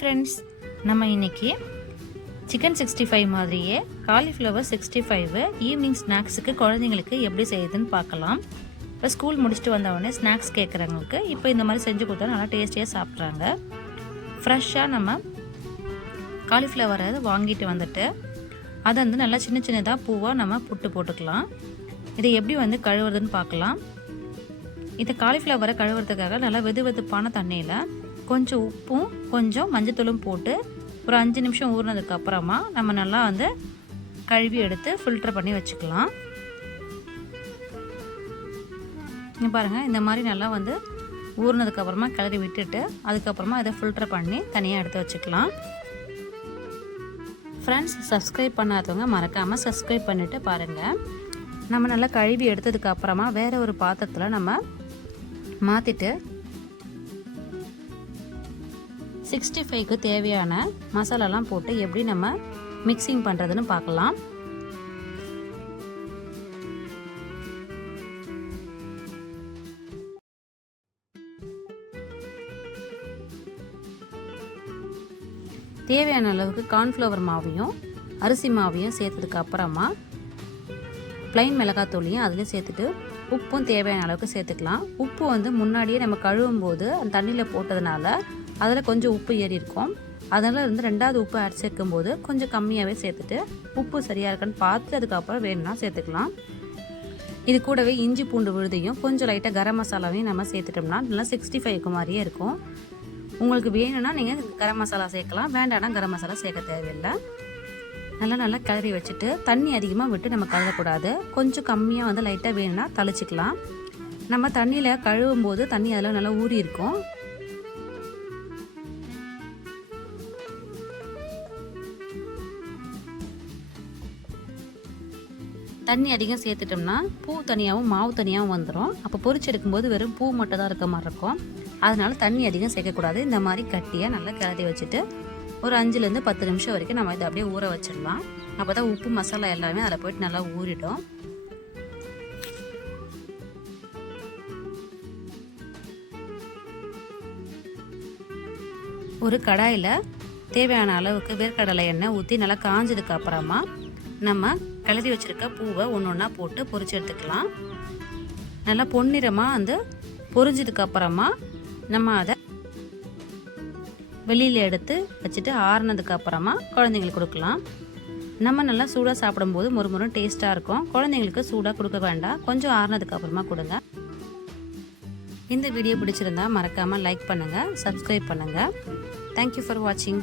Friends நம்ம இன்னைக்கு chicken sixty five மாதிரியே காலிஃப்ளவர் சிக்ஸ்டி ஃபைவ் ஈவினிங் ஸ்நாக்ஸுக்கு குழந்தைங்களுக்கு எப்படி செய்யுதுன்னு பார்க்கலாம். இப்போ ஸ்கூல் முடிச்சுட்டு வந்தவொடனே ஸ்நாக்ஸ் கேட்குறவங்களுக்கு இப்போ இந்த மாதிரி செஞ்சு கொடுத்தா நல்லா டேஸ்டியாக சாப்பிட்றாங்க. ஃப்ரெஷ்ஷாக நம்ம காலிஃப்ளவரை வாங்கிட்டு வந்துட்டு அதை வந்து நல்லா சின்ன சின்னதாக பூவாக நம்ம புட்டு போட்டுக்கலாம். இதை எப்படி வந்து கழுவுறதுன்னு பார்க்கலாம். இந்த காலிஃப்ளவரை கழுவுறதுக்காக நல்லா வெது வெதுப்பான தண்ணியில் கொஞ்சம் உப்பும் கொஞ்சம் மஞ்சத்தூளும் போட்டு ஒரு அஞ்சு நிமிஷம் ஊறினதுக்கப்புறமா நம்ம நல்லா வந்து கழுவி எடுத்து ஃபில்டர் பண்ணி வச்சுக்கலாம். இங்கே பாருங்கள் இந்த மாதிரி நல்லா வந்து ஊறினதுக்கப்புறமா கிளறி விட்டுட்டு அதுக்கப்புறமா இதை ஃபில்டர் பண்ணி தனியாக எடுத்து வச்சுக்கலாம். ஃப்ரெண்ட்ஸ் சப்ஸ்கிரைப் பண்ணாதவங்க மறக்காமல் சப்ஸ்கிரைப் பண்ணிவிட்டு பாருங்கள் நம்ம நல்லா கழுவி எடுத்ததுக்கப்புறமா வேறு ஒரு பாத்திரத்தில் நம்ம மாற்றிட்டு சிக்ஸ்டி ஃபைவ்க்கு தேவையான மசாலாலாம் போட்டு எப்படி நம்ம மிக்சிங் பண்ணுறதுன்னு பார்க்கலாம். தேவையான அளவுக்கு கார்ன்ஃப்ளவர் மாவையும் அரிசி மாவையும் சேர்த்ததுக்கு அப்புறமா ப்ளைன் மிளகாத்தூளையும் அதுலேயும் சேர்த்துட்டு உப்பும் தேவையான அளவுக்கு சேர்த்துக்கலாம். உப்பு வந்து முன்னாடியே நம்ம கழுவும் போது அந்த தண்ணியில் போட்டதுனால அதில் கொஞ்சம் உப்பு ஏறி இருக்கும் அதனால் வந்து ரெண்டாவது உப்பு ஆட் சேர்க்கும்போது கொஞ்சம் கம்மியாகவே சேர்த்துட்டு உப்பு சரியாக இருக்கான்னு பார்த்து அதுக்கப்புறம் வேணும்னா சேர்த்துக்கலாம். இது கூடவே இஞ்சி பூண்டு விழுதையும் கொஞ்சம் லைட்டாக கரம் மசாலாவையும் நம்ம சேர்த்துட்டோம்னா நல்லா சிக்ஸ்டி ஃபைவ்க்கு மாதிரியே இருக்கும். உங்களுக்கு வேணும்னா நீங்கள் கரம் மசாலா சேர்க்கலாம். வேண்டாம்னா கரம் மசாலா சேர்க்க தேவையில்லை. நல்லா நல்லா கிளறி வச்சுட்டு தண்ணி அதிகமாக விட்டு நம்ம கழுவக்கூடாது கொஞ்சம் கம்மியாக வந்து லைட்டாக வேணும்னா தளிச்சிக்கலாம். நம்ம தண்ணியில் கழுவும் போது தண்ணி அதில் நல்லா ஊறி இருக்கும் தண்ணி அதிகம் சேர்த்துட்டோம்னா பூ தனியாகவும் மாவு தனியாகவும் வந்துடும் அப்போ பொறிச்சு எடுக்கும்போது வெறும் பூ மட்டும் தான் இருக்க மாதிரி இருக்கும். அதனால தண்ணி அதிகம் சேர்க்கக்கூடாது. இந்த மாதிரி கட்டியாக நல்லா கிளறி வச்சுட்டு ஒரு அஞ்சுலேருந்து பத்து நிமிஷம் வரைக்கும் நம்ம இதை அப்படியே ஊற வச்சிடலாம். அப்போ தான் உப்பு மசாலா எல்லாமே அதில் போயிட்டு நல்லா ஊறிடும். ஒரு கடாயில் தேவையான அளவுக்கு வேர்க்கடலை எண்ணெய் ஊற்றி நல்லா காஞ்சதுக்கு அப்புறமா நம்ம கழுதி வச்சுருக்க பூவை ஒன்று ஒன்றா போட்டு பொறிச்சு எடுத்துக்கலாம். நல்லா பொன்னிறமாக வந்து பொறிஞ்சதுக்கப்புறமா நம்ம அதை வெளியில் எடுத்து வச்சுட்டு ஆறுனதுக்கு அப்புறமா குழந்தைங்களுக்கு கொடுக்கலாம். நம்ம நல்லா சூடாக சாப்பிடும்போது ஒரு டேஸ்ட்டாக இருக்கும். குழந்தைங்களுக்கு சூடாக கொடுக்க வேண்டாம். கொஞ்சம் ஆறுனதுக்கு அப்புறமா கொடுங்க. இந்த வீடியோ பிடிச்சிருந்தா மறக்காமல் லைக் பண்ணுங்கள் சப்ஸ்கிரைப் பண்ணுங்கள் தேங்க்யூ ஃபார் வாட்சிங்